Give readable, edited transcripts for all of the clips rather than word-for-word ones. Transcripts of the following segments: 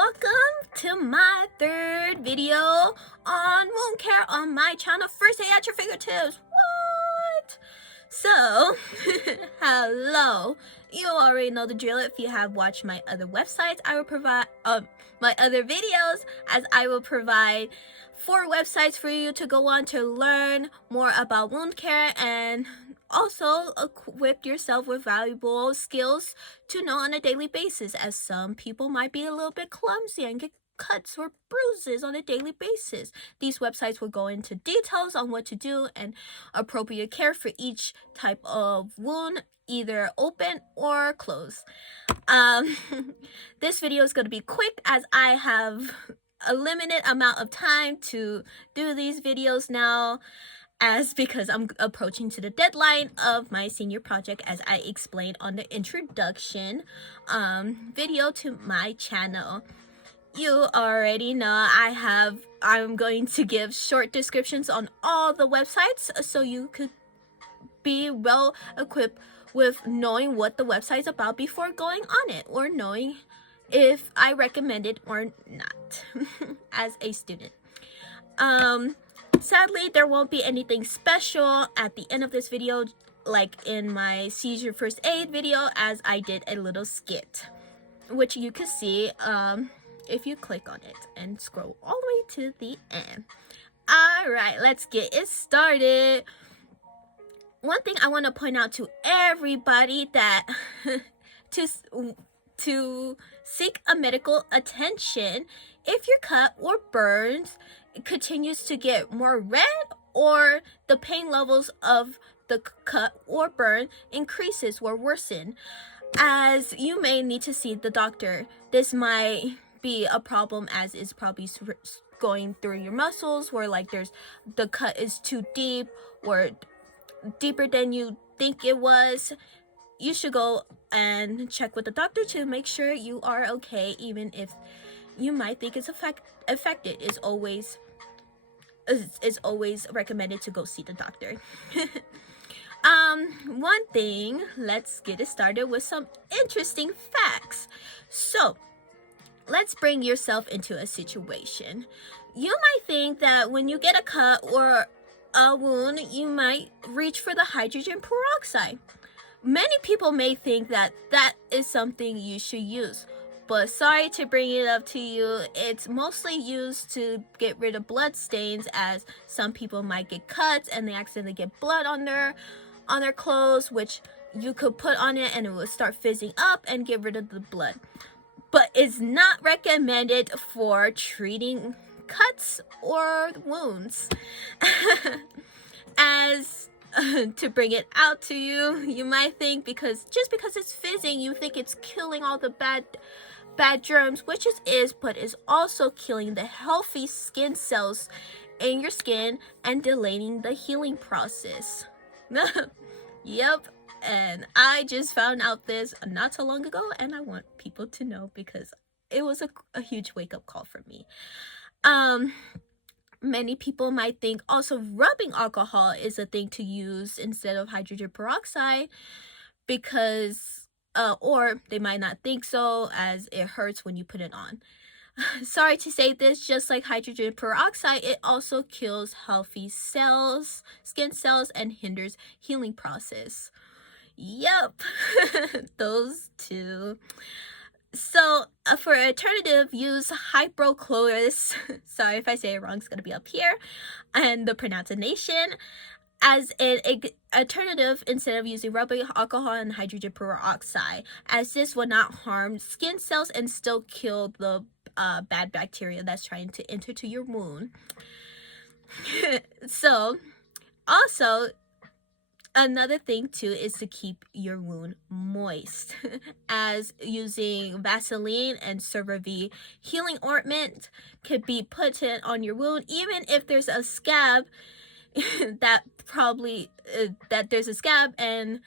welcome to my third video on wound care on my channel. First aid at your fingertips. What? So, hello. You already know the drill. If you have watched my other websites, I will provide my other videos, as I will provide 4 websites for you to go on to learn more about wound care and also equip yourself with valuable skills to know on a daily basis, as some people might be a little bit clumsy and get cuts or bruises on a daily basis. These websites will go into details on what to do and appropriate care for each type of wound, either open or closed. This video is going to be quick, as I have a limited amount of time to do these videos now, because I'm approaching to the deadline of my senior project, as I explained on the introduction video to my channel. You already know I'm going to give short descriptions on all the websites, so you could be well equipped with knowing what the website's about before going on it, or knowing if I recommend it or not as a student. Sadly, there won't be anything special at the end of this video like in my seizure first aid video, as I did a little skit, which you can see if you click on it and scroll all the way to the end. Alright, let's get it started. One thing I want to point out to everybody, that to seek a medical attention if your cut or burns continues to get more red, or the pain levels of the cut or burn increases or worsen, as you may need to see the doctor. This might be a problem, as it's probably going through your muscles, where like the cut is too deep or deeper than you think it was. You should go and check with the doctor to make sure you are okay, even if you might think it's affected. It's always recommended to go see the doctor. One thing, let's get it started with some interesting facts. So, let's bring yourself into a situation. You might think that when you get a cut or a wound, you might reach for the hydrogen peroxide. Many people may think that that is something you should use, but sorry to bring it up to you, it's mostly used to get rid of blood stains, as some people might get cuts and they accidentally get blood on their clothes, which you could put on it and it will start fizzing up and get rid of the blood. But it's not recommended for treating cuts or wounds. As to bring it out to you, you might think just because it's fizzing, you think it's killing all the bad germs, which it is, but it's also killing the healthy skin cells in your skin and delaying the healing process. Yep, and I just found out this not so long ago, and I want people to know, because it was a huge wake-up call for me. Many people might think also rubbing alcohol is a thing to use instead of hydrogen peroxide, because or they might not think so, as it hurts when you put it on. Sorry to say this, just like hydrogen peroxide, it also kills healthy cells, skin cells, and hinders healing process. Yep, those two. So, for alternative, use hypochlorous. Sorry if I say it wrong, it's going to be up here, and the pronunciation. As an alternative, instead of using rubbing alcohol and hydrogen peroxide, as this will not harm skin cells and still kill the bad bacteria that's trying to enter to your wound. So, also, another thing too is to keep your wound moist, as using Vaseline and CeraVe healing ointment could be put on your wound, even if there's a scab. That there's a scab and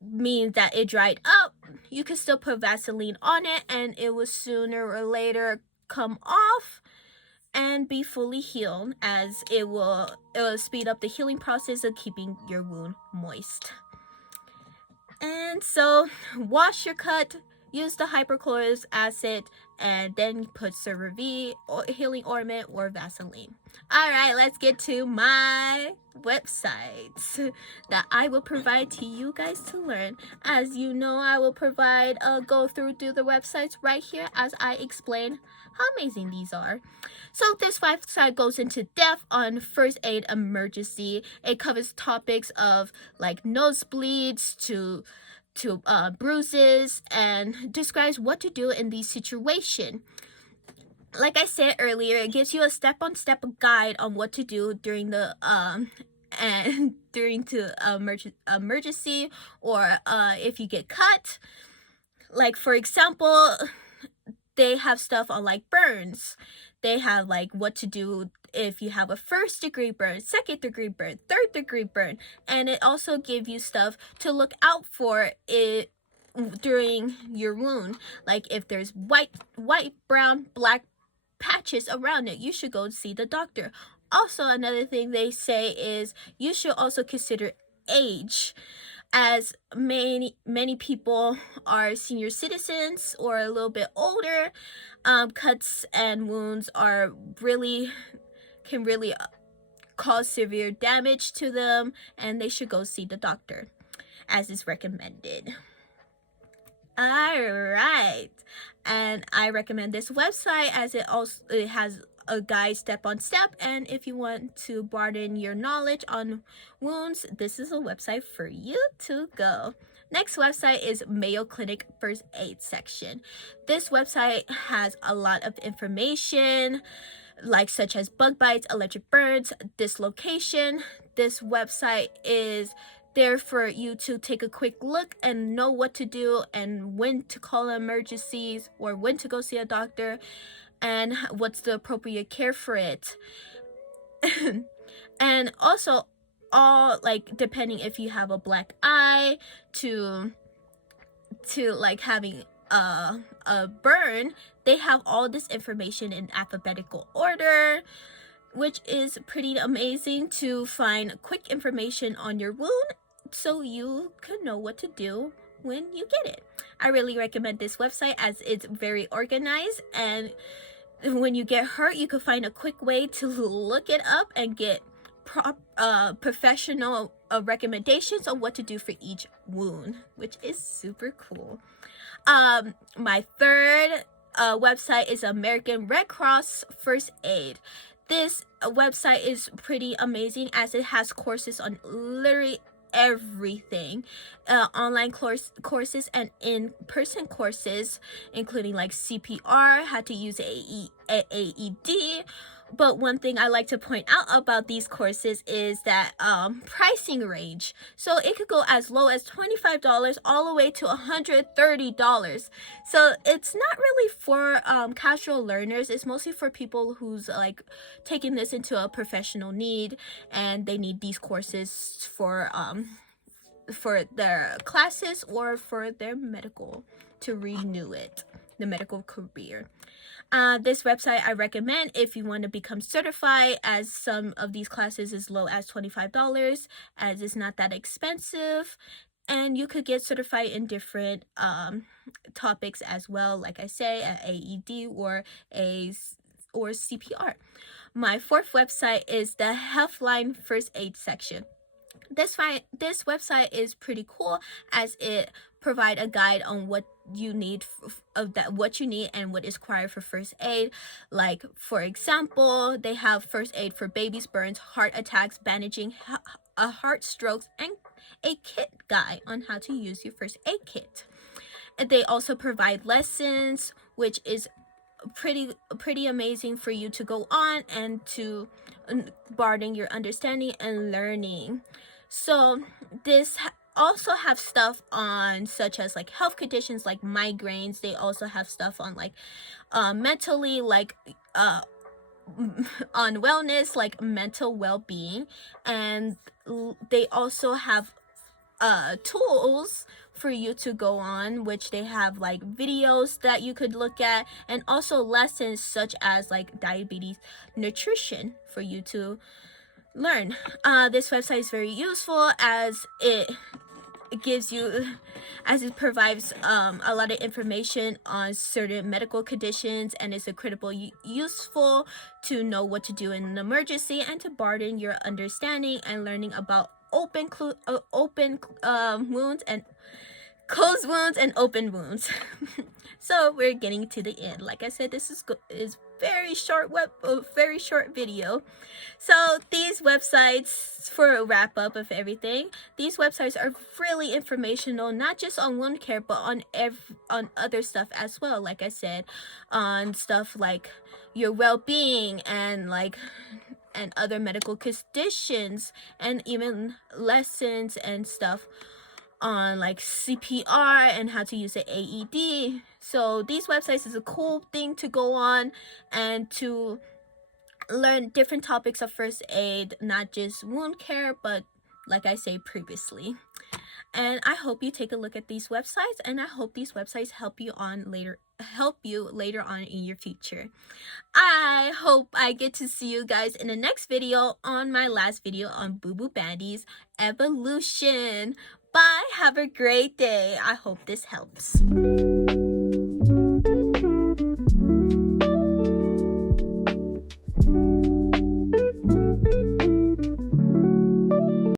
means that it dried up. You can still put Vaseline on it, and it will sooner or later come off and be fully healed, as it will speed up the healing process of keeping your wound moist. And so, wash your cut use the hypochlorous acid and then put CeraVe or healing ointment or Vaseline. All right, let's get to my websites that I will provide to you guys to learn. As you know, I will provide a go through to the websites right here as I explain how amazing these are. So this website goes into depth on first aid emergency. It covers topics of like nosebleeds to bruises and describes what to do in these situations. Like I said earlier, it gives you a step-on-step guide on what to do during the and during to emergency or if you get cut. Like for example, they have stuff on like burns. They have like what to do if you have a 1st degree burn, 2nd degree burn, 3rd degree burn, and it also gives you stuff to look out for it during your wound. Like if there's white, brown, black patches around it, you should go see the doctor. Also, another thing they say is you should also consider age, as many people are senior citizens or a little bit older. Cuts and wounds are can really cause severe damage to them, and they should go see the doctor as is recommended. All right, and I recommend this website as it has a guide step on step, and if you want to broaden your knowledge on wounds, this is a website for you to go. Next website is Mayo Clinic First Aid section. This website has a lot of information like such as bug bites, electric burns, dislocation. This website is there for you to take a quick look and know what to do and when to call emergencies or when to go see a doctor and what's the appropriate care for it. And also all like depending if you have a black eye to like having a burn, they have all this information in alphabetical order, which is pretty amazing to find quick information on your wound so you can know what to do when you get it. I really recommend this website as it's very organized, and when you get hurt, you can find a quick way to look it up and get professional recommendations on what to do for each wound, which is super cool. My third website is American Red Cross First Aid. This website is pretty amazing as it has courses on literally everything, online courses and in-person courses, including like CPR, how to use AED. But one thing I like to point out about these courses is that pricing range. So it could go as low as $25 all the way to $130. So it's not really for casual learners. It's mostly for people who's like taking this into a professional need, and they need these courses for their classes or for their medical to renew it, the medical career. This website I recommend if you want to become certified, as some of these classes is low as $25, as it's not that expensive, and you could get certified in different topics as well, like I say, AED or CPR. My fourth website is the Healthline First Aid section. This website is pretty cool as it provide a guide on what you need what you need and what is required for first aid. Like for example, they have first aid for babies, burns, heart attacks, bandaging, heart strokes, and a kit guide on how to use your first aid kit. And they also provide lessons, which is pretty amazing for you to go on and to broaden your understanding and learning. So this also have stuff on such as like health conditions like migraines. They also have stuff on like mentally, like on wellness, like mental well-being, and they also have tools for you to go on, which they have like videos that you could look at, and also lessons such as like diabetes nutrition for you to learn. This website is very useful as it gives you, as it provides a lot of information on certain medical conditions, and it's incredibly useful to know what to do in an emergency and to broaden your understanding and learning about open wounds and closed wounds and open wounds. So we're getting to the end. Like I said, this is very short very short video. So these websites, for a wrap up of everything, these websites are really informational, not just on wound care, but on other stuff as well. Like I said, on stuff like your well-being and other medical conditions, and even lessons and stuff on like CPR and how to use an AED. So these websites is a cool thing to go on and to learn different topics of first aid, not just wound care, but like I said previously. And I hope you take a look at these websites, and I hope these websites help you later on in your future. I hope I get to see you guys in the next video, on my last video on Boo Boo Bandy's evolution. Bye. Have a great day. I hope this helps.